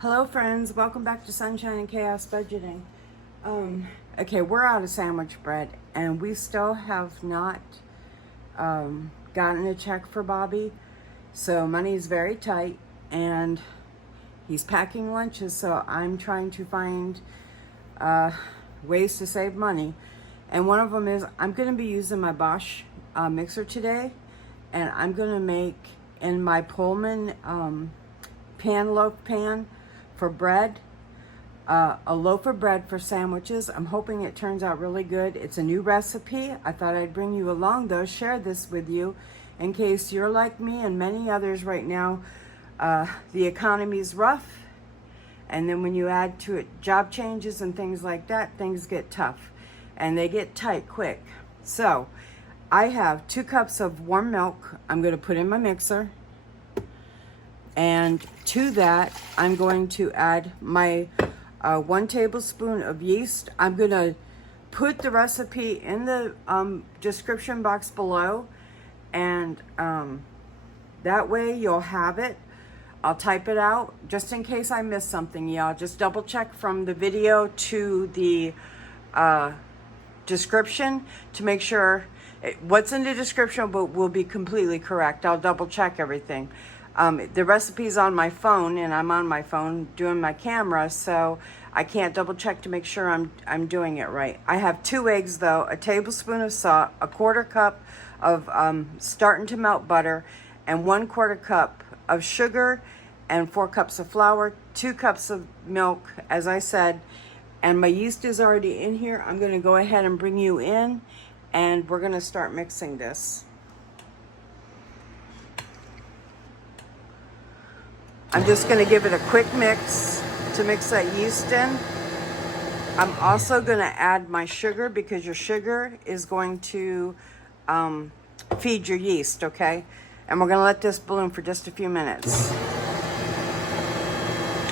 Hello friends, welcome back to Sunshine and Chaos Budgeting. Okay, we're out of sandwich bread and we still have not gotten a check for Bobby. So money is very tight and he's packing lunches, so I'm trying to find ways to save money. And one of them is I'm going to be using my Bosch mixer today, and I'm going to make in my Pullman loaf pan for bread, a loaf of bread for sandwiches. I'm hoping it turns out really good. It's a new recipe. I thought I'd bring you along though, share this with you in case you're like me and many others right now. The economy's rough, and then when you add to it job changes and things like that, things get tough and they get tight quick. So I have 2 cups of warm milk I'm going to put in my mixer. And to that, I'm going to add my 1 tablespoon of yeast. I'm going to put the recipe in the description box below, and that way you'll have it. I'll type it out just in case I miss something, y'all. Just double check from the video to the description to make sure what's in the description will be completely correct. I'll double check everything. The recipe's on my phone, and I'm on my phone doing my camera, so I can't double check to make sure I'm doing it right. I have 2 eggs though, a tablespoon of salt, a 1/4 cup of starting to melt butter, and 1/4 cup of sugar, and 4 cups of flour, 2 cups of milk, as I said, and my yeast is already in here. I'm going to go ahead and bring you in, and we're going to start mixing this. I'm just going to give it a quick mix to mix that yeast in. I'm also going to add my sugar because your sugar is going to feed your yeast, okay? And we're going to let this bloom for just a few minutes.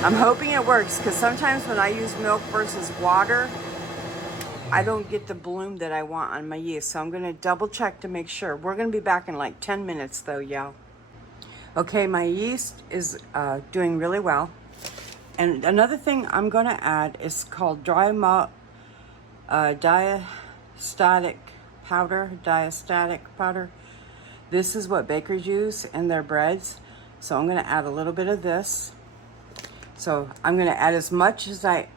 I'm hoping it works because sometimes when I use milk versus water, I don't get the bloom that I want on my yeast. So I'm going to double check to make sure. We're going to be back in like 10 minutes though, y'all. Okay, my yeast is doing really well. And another thing I'm going to add is called Dry Malt Diastatic Powder. This is what bakers use in their breads. So I'm going to add a little bit of this. So I'm going to add as much as I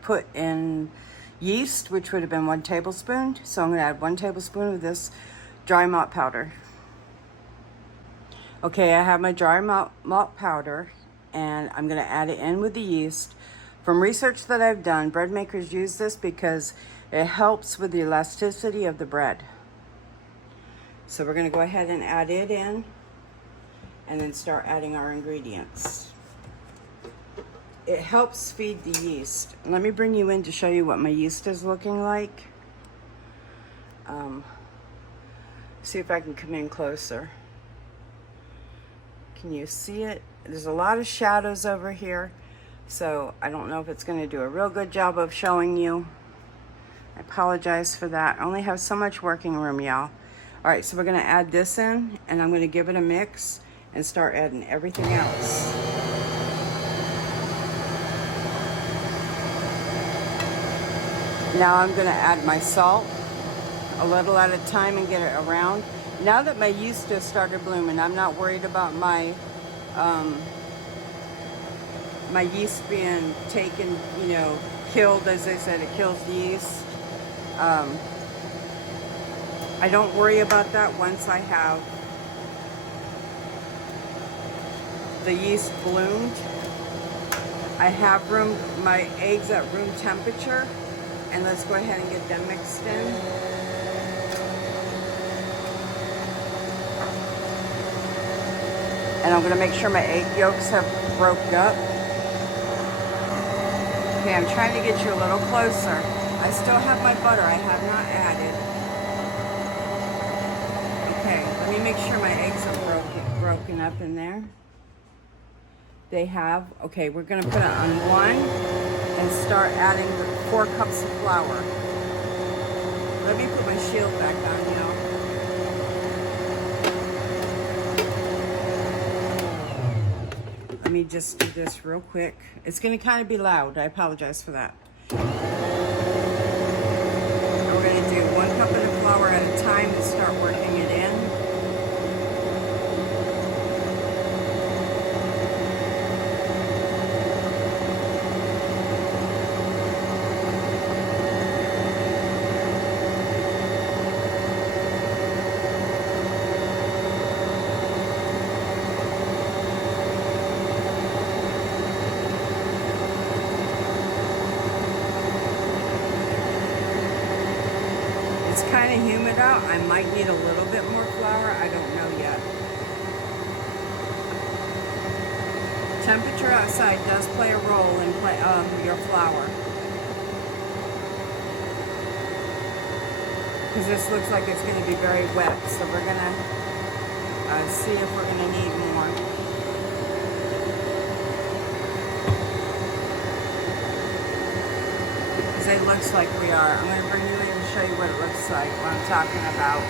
put in yeast, which would have been 1 tablespoon. So I'm going to add 1 tablespoon of this dry malt powder. Okay, I have my dry malt powder, and I'm going to add it in with the yeast. From research that I've done, bread makers use this because it helps with the elasticity of the bread. So we're going to go ahead and add it in, and then start adding our ingredients. It helps feed the yeast. Let me bring you in to show you what my yeast is looking like. See if I can come in closer. Can you see it? There's a lot of shadows over here, so I don't know if it's going to do a real good job of showing you. I apologize for that. I only have so much working room, y'all. All right, so we're going to add this in, and I'm going to give it a mix and start adding everything else. Now I'm going to add my salt a little at a time and get it around. Now that my yeast has started blooming, I'm not worried about my my yeast being taken, killed. As they said, it kills the yeast. I don't worry about that once I have the yeast bloomed. I have my eggs at room temperature, and let's go ahead and get them mixed in. And I'm going to make sure my egg yolks have broke up. Okay, I'm trying to get you a little closer. I still have my butter I have not added. Okay, let me make sure my eggs are broken up in there. They have. Okay, we're going to put it on 1 and start adding 4 cups of flour. Let me put my shield back on now. Let me just do this real quick. It's going to kind of be loud. I apologize for that. We're going to do 1 cup of the flour at a time and start working it in. It's kind of humid out. I might need a little bit more flour. I don't know yet. Temperature outside does play a role in your flour. Because this looks like it's going to be very wet. So we're going to see if we're going to need more. It looks like we are. I'm going to bring you in and show you what it looks like, what I'm talking about.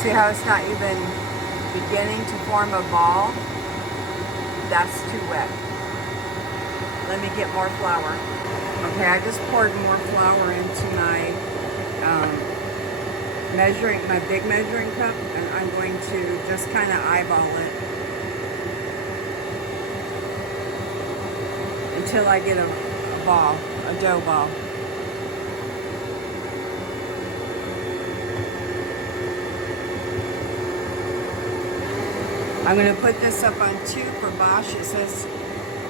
See how it's not even beginning to form a ball? That's too wet. Let me get more flour. Okay, I just poured more flour into my my big measuring cup, and I'm going to just kind of eyeball it until I get a ball, a dough ball. I'm going to put this up on 2 for Bosch. It says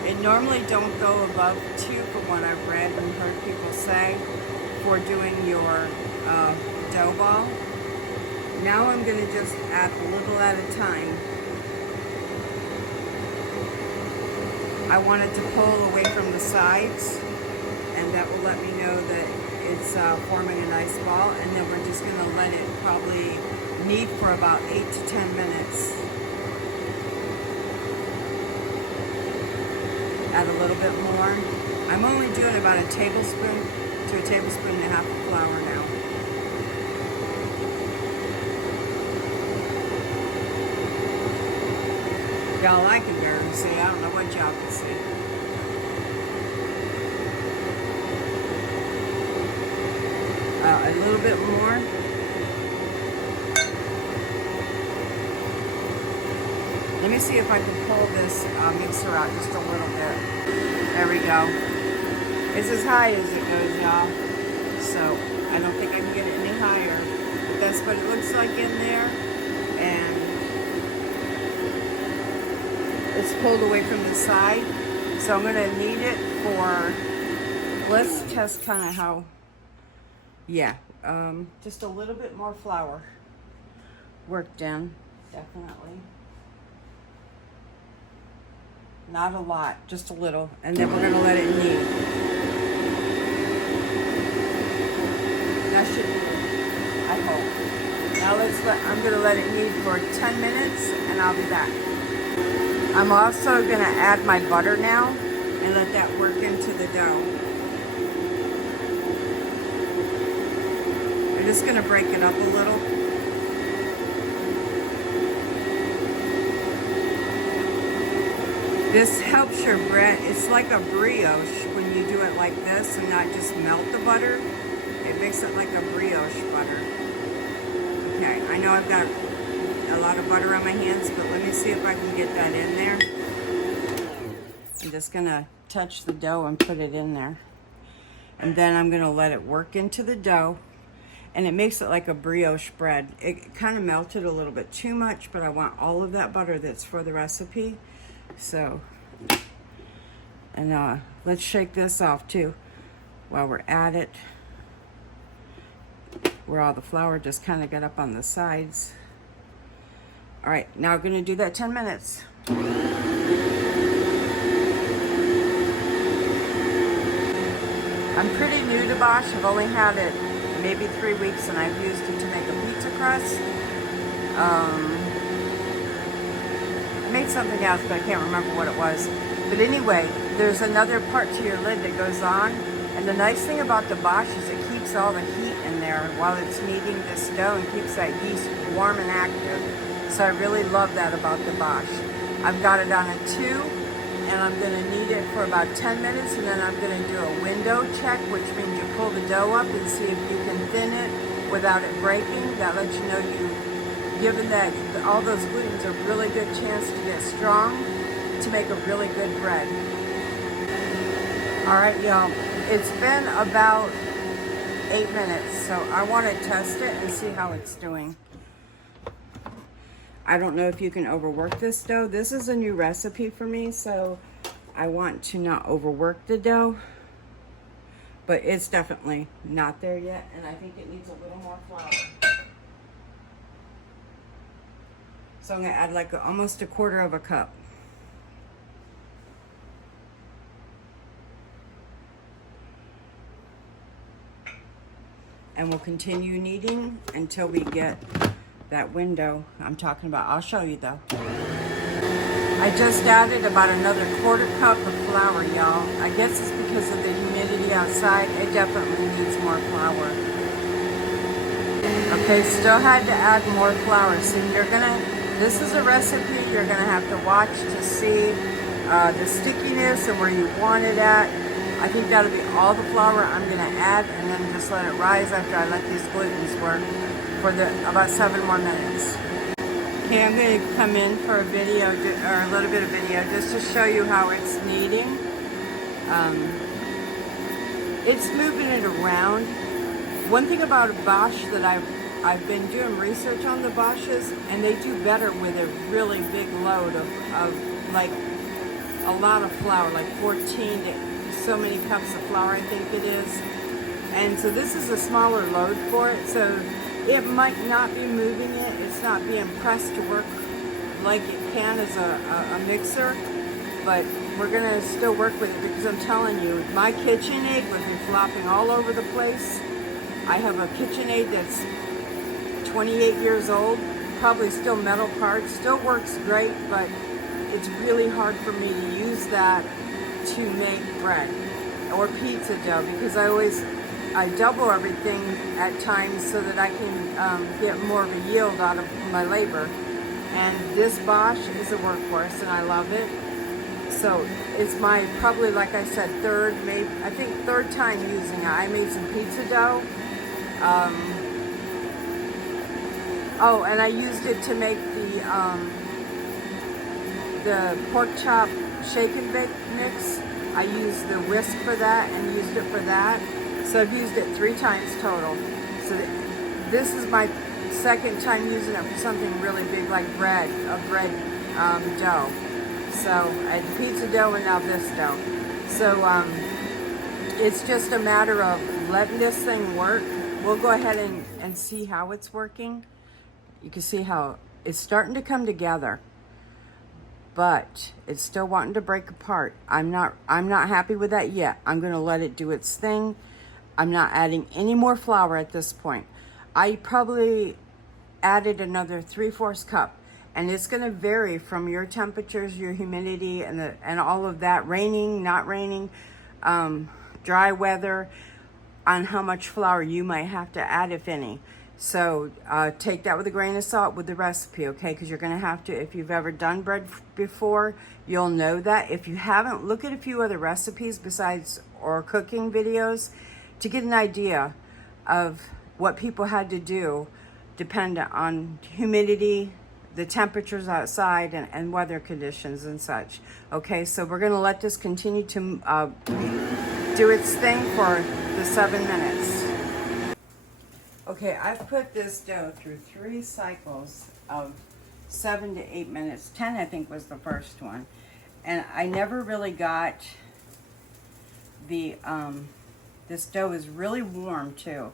it normally don't go above 2 from what I've read and heard people say for doing your dough ball. Now I'm going to just add a little at a time. I want it to pull away from the sides, and that will let me know that it's forming a nice ball. And then we're just going to let it probably knead for about 8 to 10 minutes. Add a little bit more. I'm only doing about a tablespoon to a tablespoon and a half of flour now. Y'all, I can barely see. I don't know what y'all can see. A little bit more. Let me see if I can pull this mixer out just a little bit. There we go. It's as high as it goes, y'all. So I don't think I can get it any higher. But that's what it looks like in there. And it's pulled away from the side. So I'm going to knead it for, let's test kind of how, yeah, just a little bit more flour worked in, definitely. Not a lot, just a little. And then we're going to let it knead. That should be it, I hope. Now I'm going to let it knead for 10 minutes and I'll be back. I'm also going to add my butter now and let that work into the dough. I'm just going to break it up a little. This helps your bread. It's like a brioche when you do it like this and not just melt the butter. It makes it like a brioche butter. Okay, I know I've got a lot of butter on my hands, but let me see if I can get that in there. I'm just gonna touch the dough and put it in there. And then I'm gonna let it work into the dough. And it makes it like a brioche bread. It kind of melted a little bit too much, but I want all of that butter that's for the recipe. So, and let's shake this off too while we're at it. Where all the flour just kind of got up on the sides. All right, now we're gonna do that 10 minutes. I'm pretty new to Bosch. I've only had it maybe 3 weeks and I've used it to make a pizza crust. I made something else, but I can't remember what it was. But anyway, there's another part to your lid that goes on. And the nice thing about the Bosch is it keeps all the heat in there while it's kneading this dough and keeps that yeast warm and active. So I really love that about the Bosch. I've got it on a 2, and I'm going to knead it for about 10 minutes, and then I'm going to do a window check, which means you pull the dough up and see if you can thin it without it breaking. That lets you know given that all those glutens a really good chance to get strong to make a really good bread. All right, y'all, it's been about 8 minutes, so I want to test it and see how it's doing. I don't know if you can overwork this dough. This is a new recipe for me, so I want to not overwork the dough, but it's definitely not there yet, and I think it needs a little more flour. So I'm gonna add like almost a quarter of a cup. And we'll continue kneading until we get that window I'm talking about. I'll show you though. I just added about another quarter cup of flour, y'all. I guess it's because of the humidity outside. It definitely needs more flour. Okay, still had to add more flour. So this is a recipe you're gonna have to watch to see the stickiness and where you want it at. I think that'll be all the flour I'm gonna add, and then just let it rise after I let these glutens work for about 7 more minutes. Okay, I'm gonna come in for a video, or a little bit of video, just to show you how it's kneading. It's moving it around. One thing about a Bosch that I've been doing research on the Bosches, and they do better with a really big load of like a lot of flour, like 14 to so many cups of flour, I think it is. And so this is a smaller load for it, so it might not be moving it. It's not being pressed to work like it can as a mixer, but we're gonna still work with it because I'm telling you, my KitchenAid would be flopping all over the place. I have a KitchenAid that's 28 years old, probably still metal parts, still works great, but it's really hard for me to use that to make bread or pizza dough because I double everything at times so that I can get more of a yield out of my labor. And this Bosch is a workhorse and I love it. So it's my, probably like I said, third time using it. I made some pizza dough. Oh, and I used it to make the pork chop shake and bake mix. I used the whisk for that and used it for that. So I've used it 3 times total. So this is my second time using it for something really big like bread dough. So I had pizza dough and now this dough. So it's just a matter of letting this thing work. We'll go ahead and see how it's working. You can see how it's starting to come together, but it's still wanting to break apart. I'm not happy with that yet. I'm gonna let it do its thing. I'm not adding any more flour at this point. I probably added another 3/4 cup, and it's gonna vary from your temperatures, your humidity, and all of that, raining, not raining, dry weather, on how much flour you might have to add, if any. So take that with a grain of salt with the recipe, okay? Because you're gonna have to, if you've ever done bread before, you'll know that. If you haven't, look at a few other recipes besides, or cooking videos, to get an idea of what people had to do dependent on humidity, the temperatures outside, and weather conditions and such. Okay, so we're gonna let this continue to do its thing for the 7 minutes. Okay, I've put this dough through 3 cycles of 7 to 8 minutes. 10, I think, was the first one. And I never really got the, this dough is really warm too,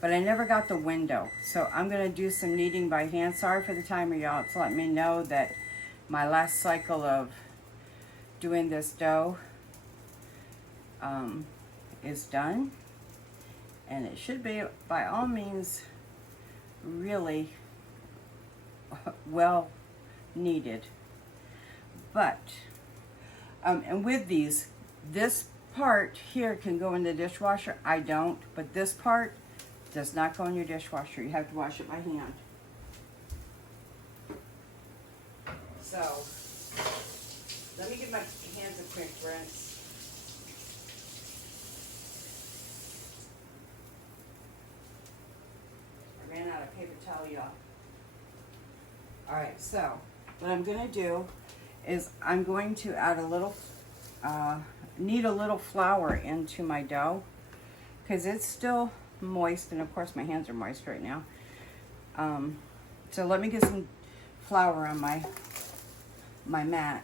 but I never got the window. So I'm gonna do some kneading by hand. Sorry for the timer, y'all. It's letting me know that my last cycle of doing this dough is done. And it should be, by all means, really well kneaded. But, and with these, this part here can go in the dishwasher. I don't, but this part does not go in your dishwasher. You have to wash it by hand. Let me give my hands a quick rinse. I ran out of paper towel, y'all. Alright, so what I'm going to do is I'm going to add a little, knead a little flour into my dough because it's still moist, and of course my hands are moist right now. So let me get some flour on my mat.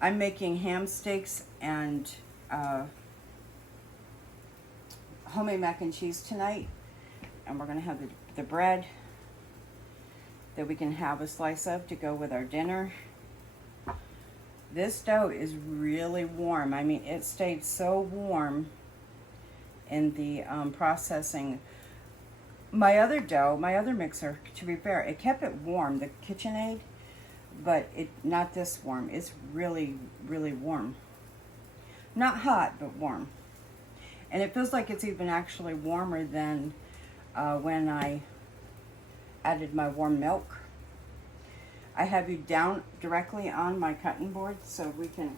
I'm making ham steaks and homemade mac and cheese tonight, and we're going to have the bread that we can have a slice of to go with our dinner. This dough is really warm. I mean, it stayed so warm in the processing. My other dough, my other mixer, to be fair, it kept it warm, the KitchenAid, but not this warm. It's really, really warm. Not hot, but warm. And it feels like it's even actually warmer than when I added my warm milk. I have you down directly on my cutting board so we can,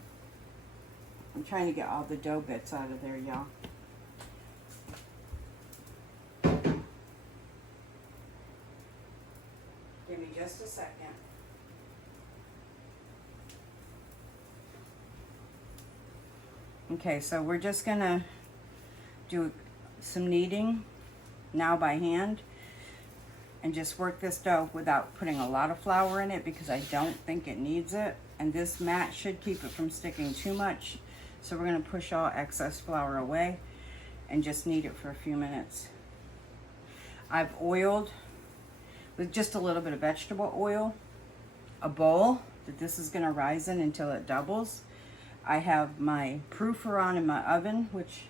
I'm trying to get all the dough bits out of there, y'all. Give me just a second. Okay, so we're just gonna do some kneading now by hand and just work this dough without putting a lot of flour in it because I don't think it needs it. And this mat should keep it from sticking too much. So we're gonna push all excess flour away and just knead it for a few minutes. I've oiled with just a little bit of vegetable oil a bowl that this is gonna rise in until it doubles. I have my proofer on in my oven, which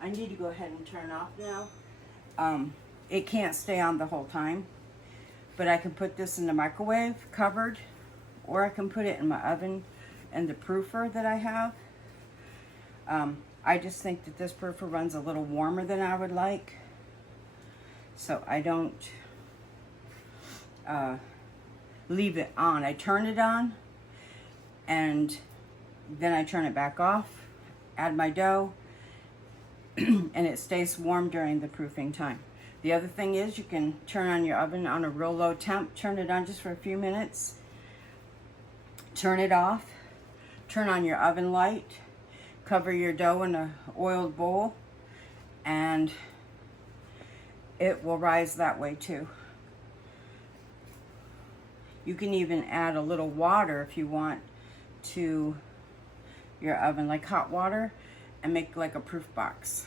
I need to go ahead and turn off now. It can't stay on the whole time, but I can put this in the microwave covered, or I can put it in my oven and the proofer that I have. I just think that this proofer runs a little warmer than I would like, so I don't leave it on. I turn it on and then I turn it back off, add my dough, and it stays warm during the proofing time. The other thing is you can turn on your oven on a real low temp, turn it on just for a few minutes, turn it off, turn on your oven light, cover your dough in an oiled bowl, and it will rise that way too. You can even add a little water if you want to your oven, like hot water, and make like a proof box.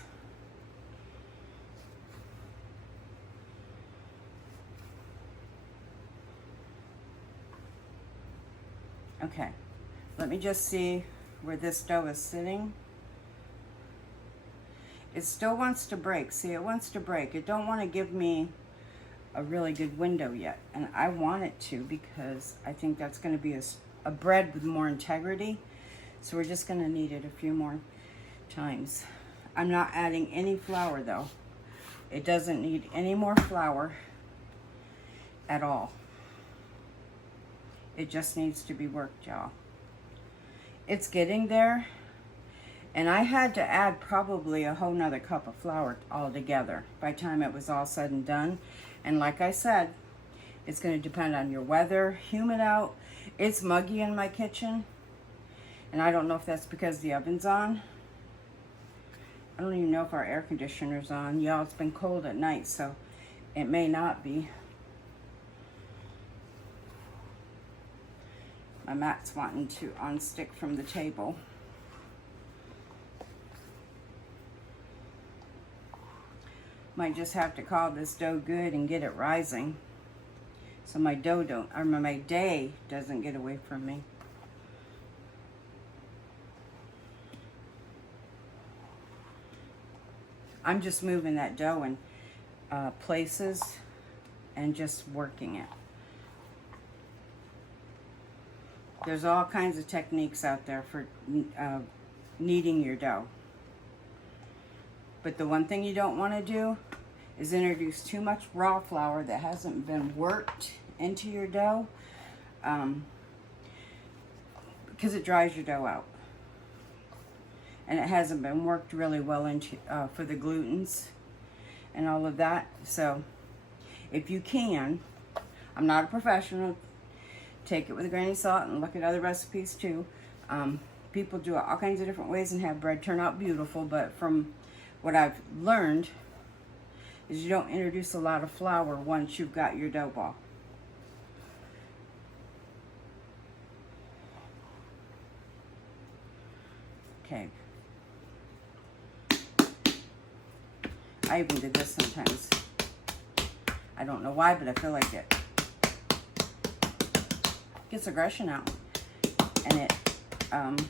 Okay, let me just see where this dough is sitting. It still wants to break. See, it wants to break. It don't want to give me a really good window yet, and I want it to because I think that's going to be a bread with more integrity. So we're just going to knead it a few more times. I'm not adding any flour though. It doesn't need any more flour at all. It just needs to be worked, y'all. It's getting there, and I had to add probably a whole nother cup of flour altogether by the time it was all said and done. And like I said, it's going to depend on your weather. Humid out. It's muggy in my kitchen, and I don't know if that's because the oven's on. I don't even know if our air conditioner's on. Y'all, it's been cold at night, so it may not be. My mat's wanting to unstick from the table. Might just have to call this dough good and get it rising, so my my day doesn't get away from me. I'm just moving that dough in places and just working it. There's all kinds of techniques out there for kneading your dough. But the one thing you don't want to do is introduce too much raw flour that hasn't been worked into your dough, because it dries your dough out. And it hasn't been worked really well into for the glutens and all of that. So if you can, I'm not a professional, take it with a grain of salt and look at other recipes too. People do it all kinds of different ways and have bread turn out beautiful, but from what I've learned is you don't introduce a lot of flour once you've got your dough ball. Okay. I even did this sometimes. I don't know why, but I feel like it gets aggression out. And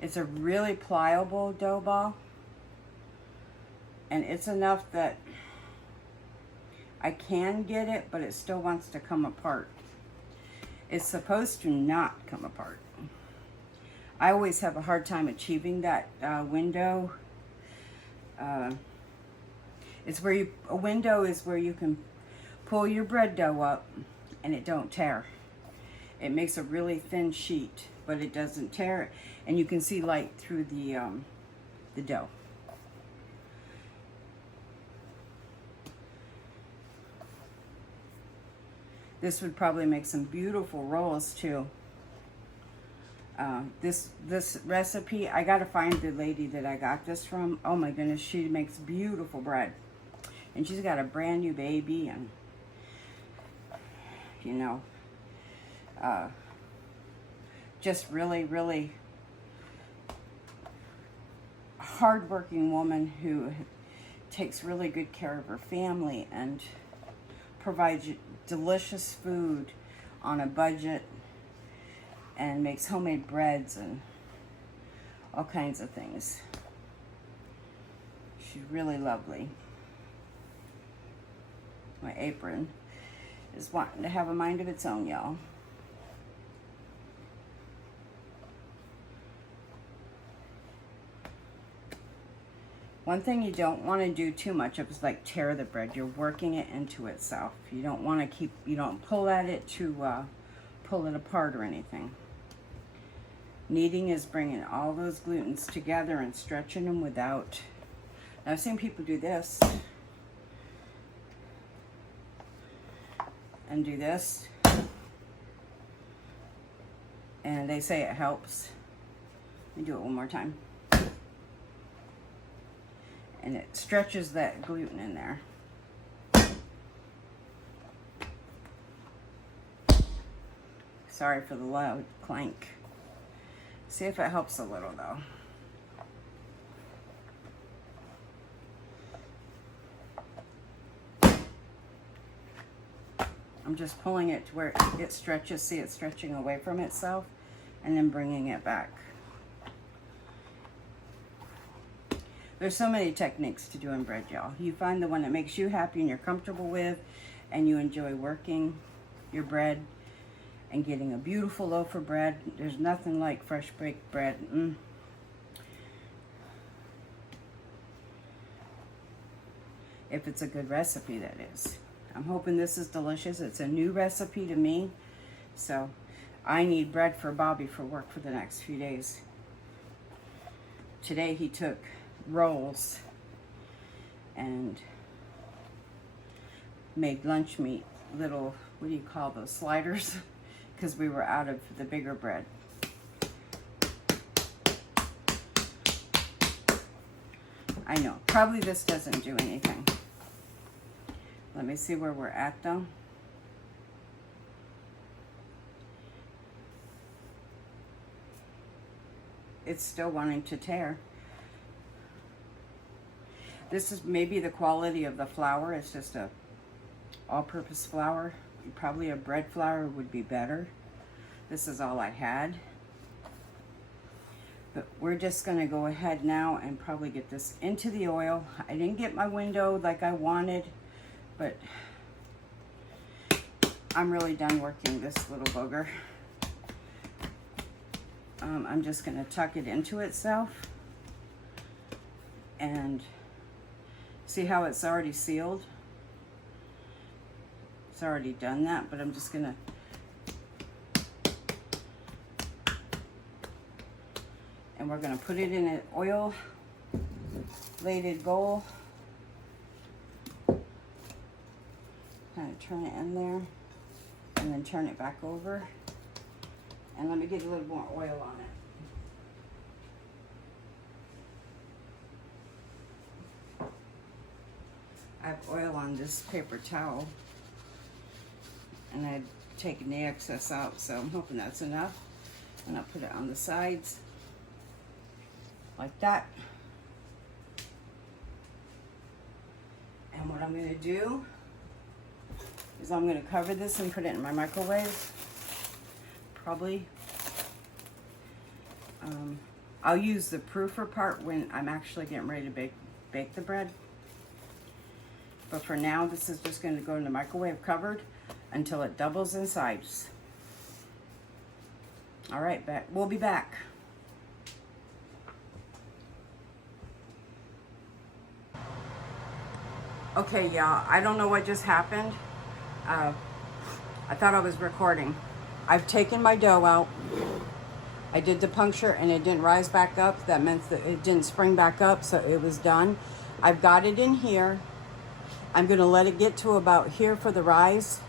it's a really pliable dough ball. And it's enough that I can get it, but it still wants to come apart. It's supposed to not come apart. I always have a hard time achieving that window. A window is where you can pull your bread dough up and it don't tear. It makes a really thin sheet, but it doesn't tear, and you can see light through the dough. This would probably make some beautiful rolls too. This recipe, I gotta find the lady that I got this from. Oh my goodness, she makes beautiful bread. And she's got a brand new baby, and you know, just really, really hardworking woman who takes really good care of her family and provides delicious food on a budget and makes homemade breads and all kinds of things. She's really lovely. My apron is wanting to have a mind of its own, y'all. One thing you don't want to do too much of is like tear the bread. You're working it into itself. You don't want to you don't pull at it to pull it apart or anything. Kneading is bringing all those glutens together and stretching them without. Now, I've seen people do this and do this, and they say it helps. Let me do it one more time. And it stretches that gluten in there. Sorry for the loud clank. See if it helps a little though. I'm just pulling it to where it stretches. See, it's stretching away from itself and then bringing it back. There's so many techniques to doing bread, y'all. You find the one that makes you happy and you're comfortable with, and you enjoy working your bread and getting a beautiful loaf of bread. There's nothing like fresh baked bread. If it's a good recipe, that is. I'm hoping this is delicious. It's a new recipe to me, so I need bread for Bobby for work for the next few days. Today he took rolls and made lunch meat, little, what do you call those, sliders, because we were out of the bigger bread. I know, probably this doesn't do anything. Let me see where we're at though. It's still wanting to tear. This is maybe the quality of the flour. It's just a all-purpose flour. Probably a bread flour would be better. This is all I had. But we're just gonna go ahead now and probably get this into the oil. I didn't get my window like I wanted, but I'm really done working this little booger. I'm just gonna tuck it into itself and see how it's already sealed. It's already done that, but I'm just gonna and we're gonna put it in an oil plated bowl. Kind of turn it in there and then turn it back over. And let me get a little more oil on it. I have oil on this paper towel and I've taken the excess out, so I'm hoping that's enough. And I'll put it on the sides like that. And what I'm going to do is I'm going to cover this and put it in my microwave. Probably. I'll use the proofer part when I'm actually getting ready to bake the bread. But for now, this is just going to go in the microwave covered until it doubles in size. All right, we'll be back. Okay, y'all, I don't know what just happened. I thought I was recording. I've taken my dough out. I did the puncture and it didn't rise back up. That meant that it didn't spring back up, so it was done. I've got it in here. I'm gonna let it get to about here for the rise,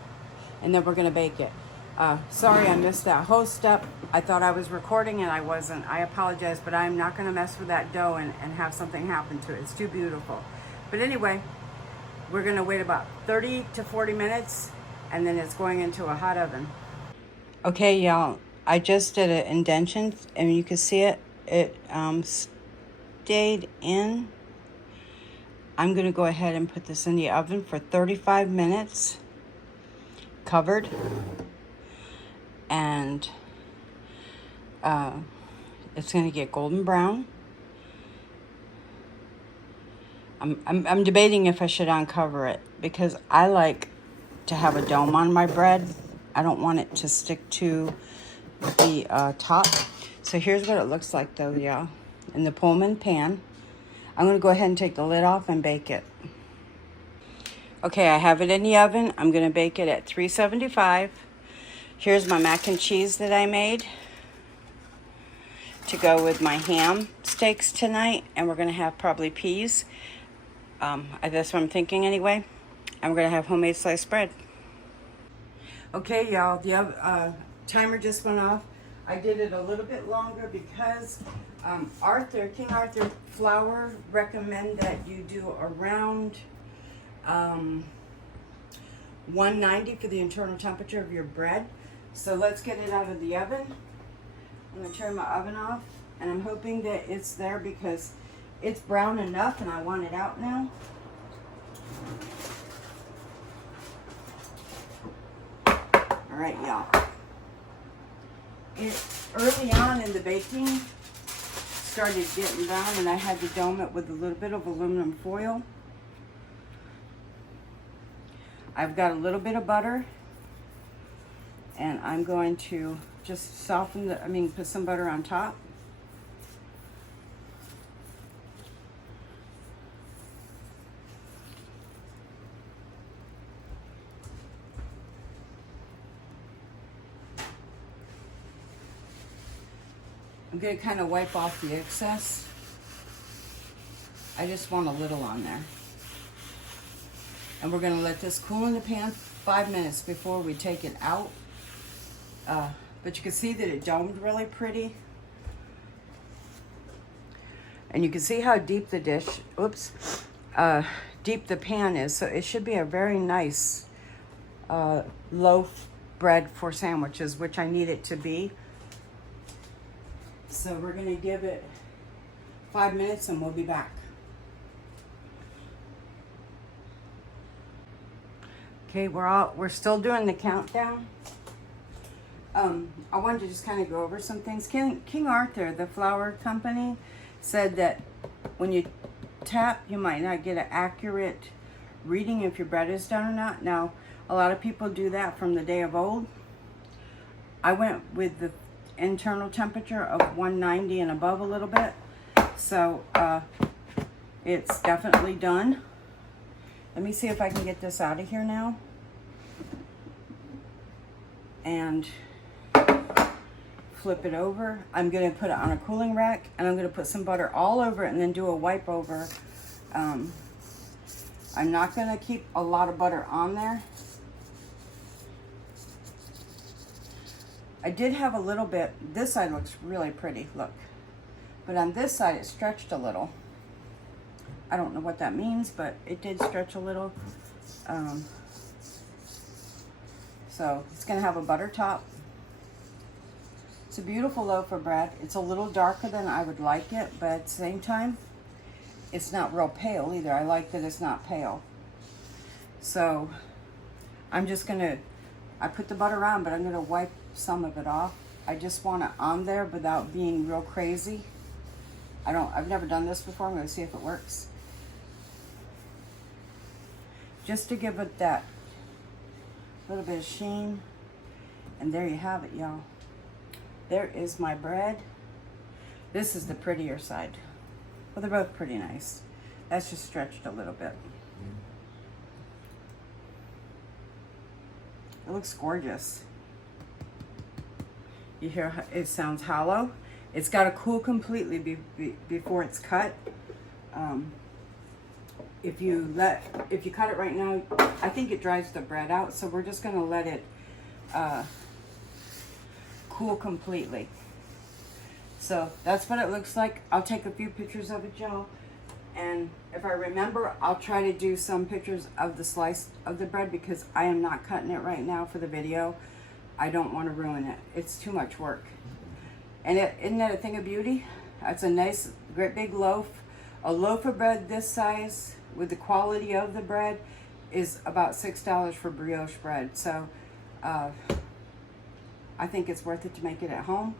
and then we're gonna bake it. Sorry, I missed that whole step. I thought I was recording and I wasn't. I apologize, but I'm not gonna mess with that dough and have something happen to it. It's too beautiful. But anyway, we're gonna wait about 30 to 40 minutes and then it's going into a hot oven. Okay, y'all, I just did an indentation and you can see it. It stayed in. I'm gonna go ahead and put this in the oven for 35 minutes, covered. And it's gonna get golden brown. I'm debating if I should uncover it because I like to have a dome on my bread. I don't want it to stick to the top. So here's what it looks like though, y'all. In the Pullman pan. I'm gonna go ahead and take the lid off and bake it. Okay, I have it in the oven. I'm gonna bake it at 375. Here's my mac and cheese that I made to go with my ham steaks tonight. And we're gonna have probably peas. That's what I'm thinking anyway. And we're gonna have homemade sliced bread. Okay, y'all, the timer just went off. I did it a little bit longer because King Arthur flour recommend that you do around 190 for the internal temperature of your bread. So let's get it out of the oven. I'm gonna turn my oven off and I'm hoping that it's there because it's brown enough and I want it out now. All right, y'all. Early on in the baking, started getting brown and I had to dome it with a little bit of aluminum foil. I've got a little bit of butter and I'm going to just soften put some butter on top. I'm going to kind of wipe off the excess. I just want a little on there. And we're going to let this cool in the pan 5 minutes before we take it out. But you can see that it domed really pretty. And you can see how deep the deep the pan is. So it should be a very nice loaf bread for sandwiches, which I need it to be. So we're going to give it 5 minutes and we'll be back. Okay, we're still doing the countdown. I wanted to just kind of go over some things. King Arthur, the flour company, said that when you tap, you might not get an accurate reading if your bread is done or not. Now, a lot of people do that from the day of old. I went with the internal temperature of 190 and above a little bit. So it's definitely done. Let me see if I can get this out of here now. and flip it over. I'm going to put it on a cooling rack, and I'm going to put some butter all over it and then do a wipe over. I'm not going to keep a lot of butter on there. I did have a little bit. This side looks really pretty, look. But on this side, it stretched a little. I don't know what that means, but it did stretch a little. So it's going to have a butter top. It's a beautiful loaf of bread. It's a little darker than I would like it, but at the same time, it's not real pale either. I like that it's not pale. So I'm just going to, I put the butter on, but I'm going to wipe some of it off. I just want it on there without being real crazy. I've never done this before. I'm going to see if it works. Just to give it that little bit of sheen. And there you have it, y'all. There is my bread. This is the prettier side. Well, they're both pretty nice. That's just stretched a little bit. It looks gorgeous. You hear how it sounds hollow? It's got to cool completely before it's cut. If you cut it right now, I think it dries the bread out. So we're just going to let it cool completely. So that's what it looks like. I'll take a few pictures of it, y'all. And if I remember, I'll try to do some pictures of the slice of the bread because I am not cutting it right now for the video. I don't want to ruin it. It's too much work. And isn't that a thing of beauty? It's a nice, great big loaf. A loaf of bread this size with the quality of the bread is about $6 for brioche bread. So I think it's worth it to make it at home.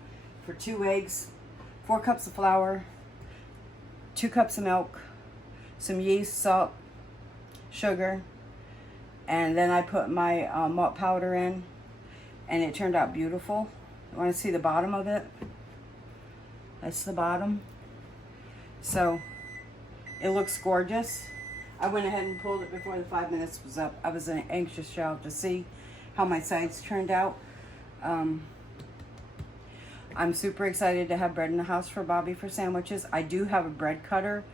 For 2 eggs, 4 cups of flour, 2 cups of milk, some yeast, salt, sugar, and then I put my malt powder in, and it turned out beautiful. You want to see the bottom of it? That's the bottom. So it looks gorgeous. I went ahead and pulled it before the 5 minutes was up. I was anxious, y'all, to see how my sides turned out. I'm super excited to have bread in the house for Bobby for sandwiches. I do have a bread cutter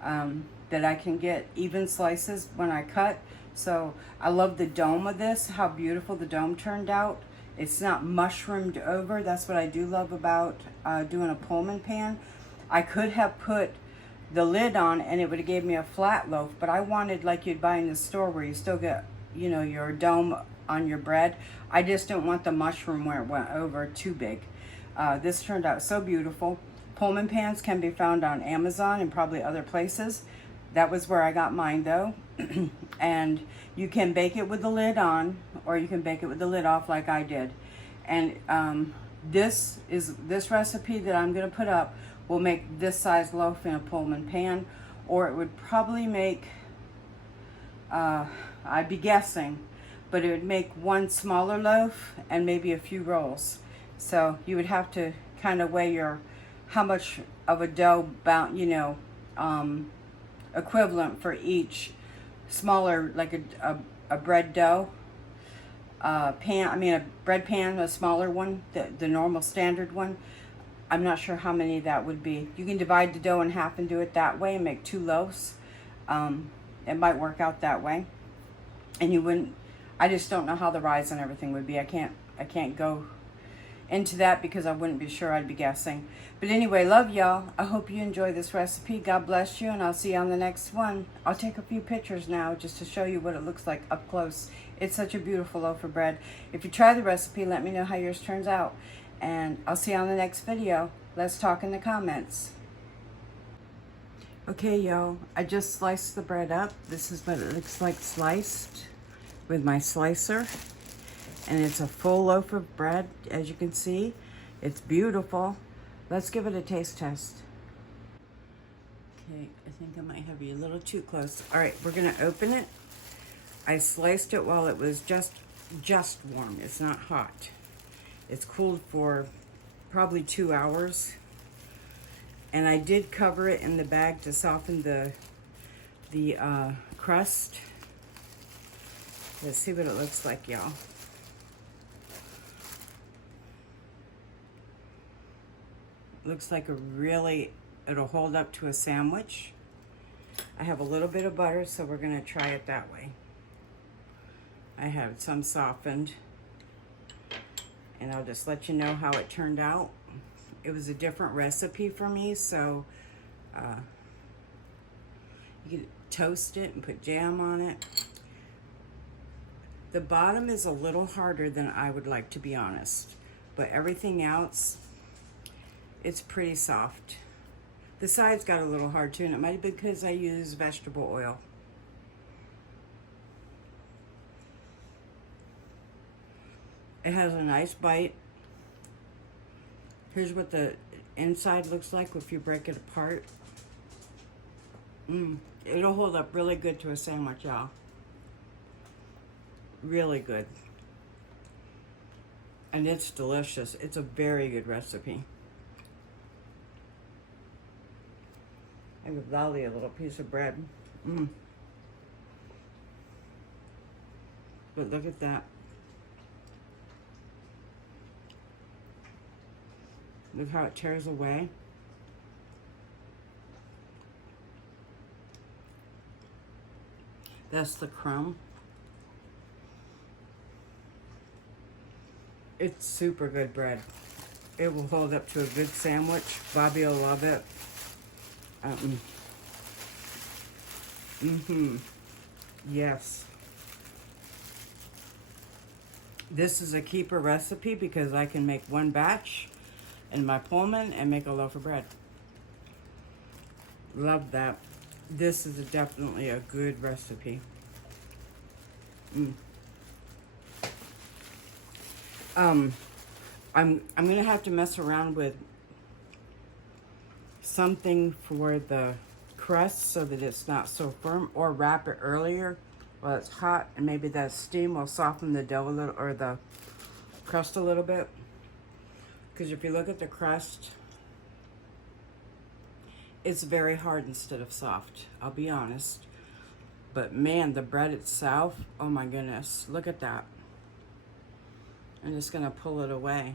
that I can get even slices when I cut. So I love the dome of this, how beautiful the dome turned out. It's not mushroomed over. That's what I do love about doing a Pullman pan. I could have put the lid on and it would have gave me a flat loaf, but I wanted like you'd buy in the store where you still get, you know, your dome on your bread. I just don't want the mushroom where it went over too big. This turned out so beautiful. Pullman pans can be found on Amazon and probably other places. That was where I got mine though. And you can bake it with the lid on, or you can bake it with the lid off like I did. And this recipe that I'm gonna put up will make this size loaf in a Pullman pan, or it would probably make, I'd be guessing, but it would make one smaller loaf and maybe a few rolls. So you would have to kind of weigh how much of a dough equivalent for each smaller, like a bread dough pan. I mean a bread pan, a smaller one, the normal standard one. I'm not sure how many that would be. You can divide the dough in half and do it that way and make 2 loaves. It might work out that way. And you wouldn't, I just don't know how the rise and everything would be. I can't go into that because I wouldn't be sure. I'd be guessing. But anyway, love y'all. I hope you enjoy this recipe. God bless you, and I'll see you on the next one. I'll take a few pictures now just to show you what it looks like up close. It's such a beautiful loaf of bread. If you try the recipe, let me know how yours turns out. And I'll see you on the next video. Let's talk in the comments. Okay, y'all. I just sliced the bread up. This is what it looks like sliced with my slicer. And it's a full loaf of bread, as you can see. It's beautiful. Let's give it a taste test. Okay, I think I might have you a little too close. All right, we're gonna open it. I sliced it while it was just warm. It's not hot. It's cooled for probably 2 hours. And I did cover it in the bag to soften the crust. Let's see what it looks like, y'all. Looks like it'll hold up to a sandwich. I have a little bit of butter, so we're gonna try it that way. I have some softened, and I'll just let you know how it turned out. It was a different recipe for me, so you can toast it and put jam on it. The bottom is a little harder than I would like, to be honest, but everything else, it's pretty soft. The sides got a little hard too, and it might be because I use vegetable oil. It has a nice bite. Here's what the inside looks like if you break it apart. It'll hold up really good to a sandwich, y'all. Really good. And it's delicious. It's a very good recipe. I give Lolly a little piece of bread. But look at that. Look how it tears away. That's the crumb. It's super good bread. It will hold up to a good sandwich. Bobby will love it. Yes. This is a keeper recipe because I can make one batch in my Pullman and make a loaf of bread. Love that. This is definitely a good recipe. I'm gonna have to mess around with something for the crust so that it's not so firm, or wrap it earlier while it's hot, and maybe that steam will soften the dough a little, or the crust a little bit. Because if you look at the crust, it's very hard instead of soft, I'll be honest. But man, the bread itself, oh my goodness, look at that. I'm just gonna pull it away.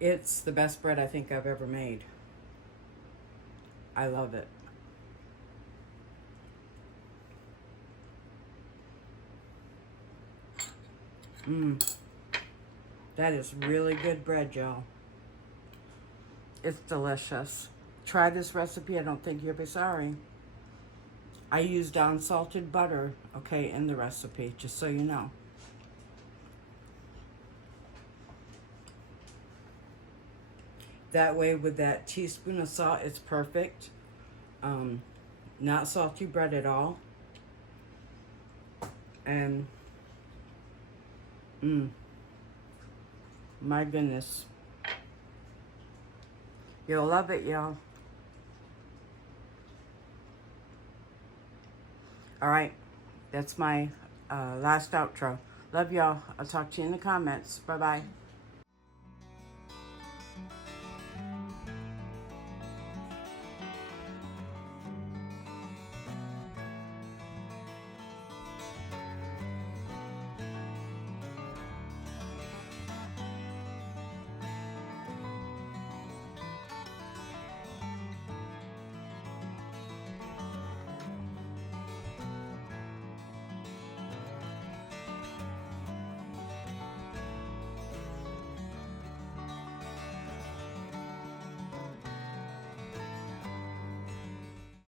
It's the best bread I think I've ever made. I love it. That is really good bread, y'all. It's delicious. Try this recipe. I don't think you'll be sorry. I used unsalted butter, okay, in the recipe, just so you know. That way, with that teaspoon of salt, it's perfect. Not salty bread at all. And, my goodness. You'll love it, y'all. All right, that's my last outro. Love y'all. I'll talk to you in the comments. Bye-bye.